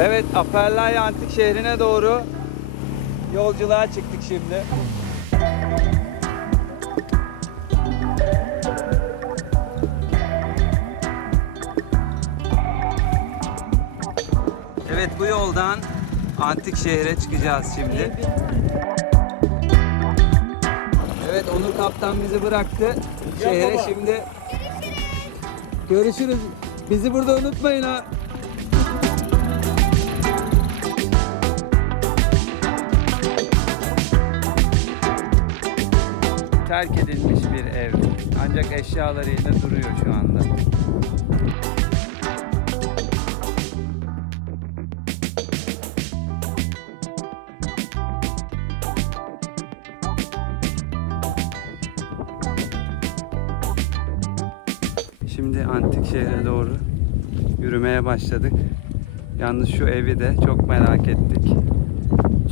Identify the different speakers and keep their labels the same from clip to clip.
Speaker 1: Evet, Aperlay Antik şehrine doğru yolculuğa çıktık şimdi. Evet, bu yoldan antik şehre çıkacağız şimdi. Evet, Onur Kaptan bizi bıraktı. Şehre şimdi görüşürüz. Bizi burada unutmayın ha. Terk edilmiş bir ev. Ancak eşyalarıyla duruyor şu anda. Şimdi antik şehre doğru yürümeye başladık. Yalnız şu evi de çok merak ettik.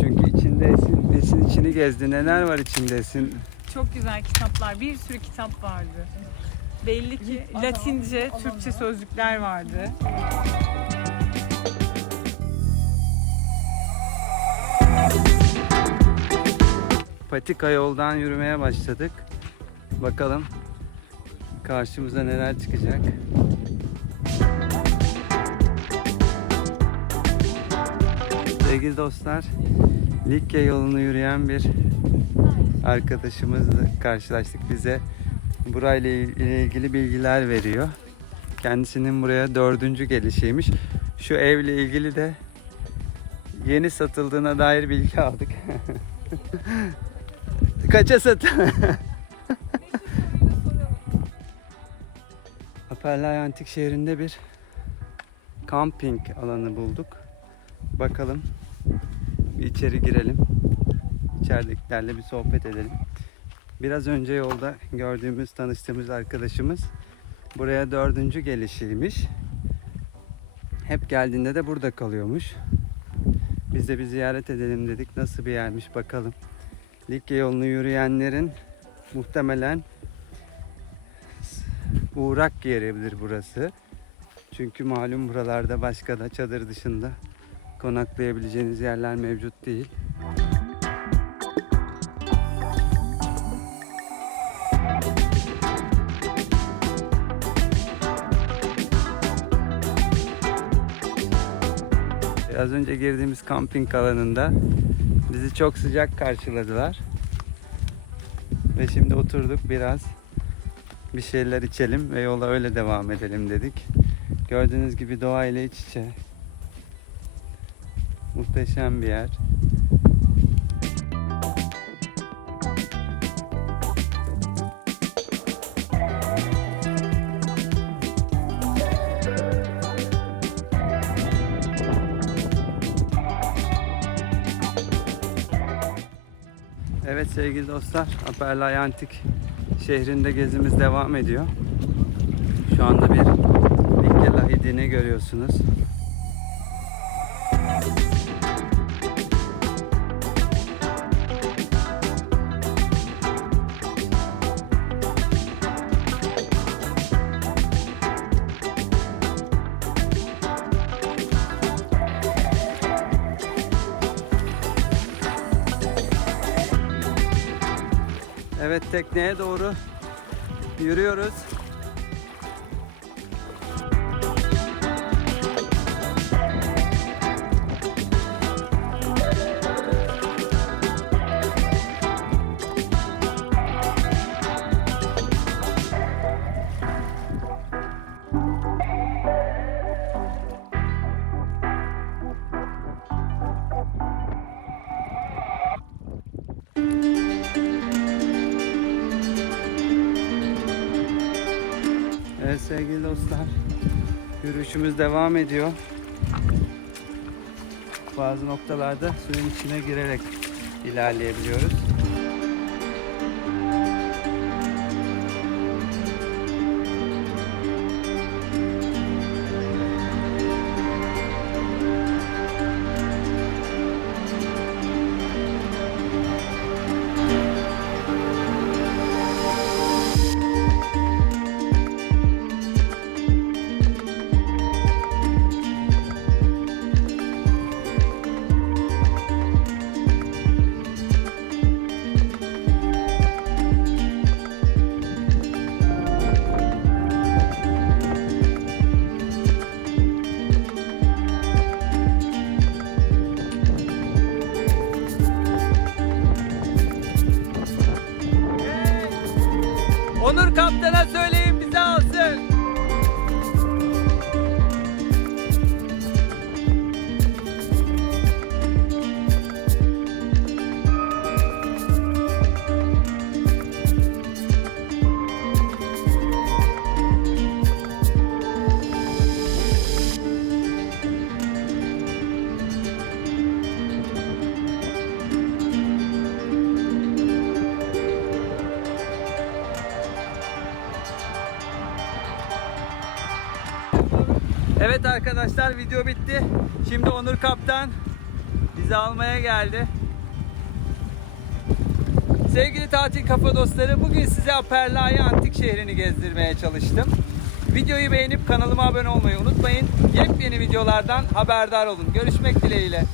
Speaker 1: Çünkü içinde Esin, içini gezdi. Neler var içinde Esin?
Speaker 2: Çok güzel kitaplar, bir sürü kitap vardı. Belli ki Latince, Türkçe sözlükler vardı.
Speaker 1: Patika yoldan yürümeye başladık. Bakalım karşımıza neler çıkacak. Sevgili dostlar, Likya yolunu yürüyen bir arkadaşımızla karşılaştık. Bize burayla ilgili bilgiler veriyor. Kendisinin buraya dördüncü gelişiymiş. Şu evle ilgili de yeni satıldığına dair bilgi aldık. Kaça sat? Aperlay Antik şehrinde bir camping alanı bulduk. Bakalım içeri girelim. İçeridekilerle bir sohbet edelim. Biraz önce yolda gördüğümüz, tanıştığımız arkadaşımız buraya dördüncü gelişiymiş. Hep geldiğinde de burada kalıyormuş. Biz de bir ziyaret edelim dedik. Nasıl bir yermiş bakalım. Likya yolunu yürüyenlerin muhtemelen uğrak yeridir burası. Çünkü malum buralarda başka da çadır dışında konaklayabileceğiniz yerler mevcut değil. Az önce girdiğimiz kamping alanında bizi çok sıcak karşıladılar. Ve şimdi oturduk biraz bir şeyler içelim ve yola öyle devam edelim dedik. Gördüğünüz gibi doğayla iç içe. Muhteşem bir yer. Evet sevgili dostlar, Aperlay Antik şehrinde gezimiz devam ediyor. Şu anda bir Likya Lahidini görüyorsunuz. Evet tekneye doğru yürüyoruz. Evet sevgili dostlar. Yürüyüşümüz devam ediyor. Bazı noktalarda suyun içine girerek ilerleyebiliyoruz. Onur Kaptan'a söyle. Evet arkadaşlar video bitti. Şimdi Onur Kaptan bizi almaya geldi. Sevgili tatil kafa dostları bugün size Aperla'yı antik şehrini gezdirmeye çalıştım. Videoyu beğenip kanalıma abone olmayı unutmayın. Yepyeni videolardan haberdar olun. Görüşmek dileğiyle.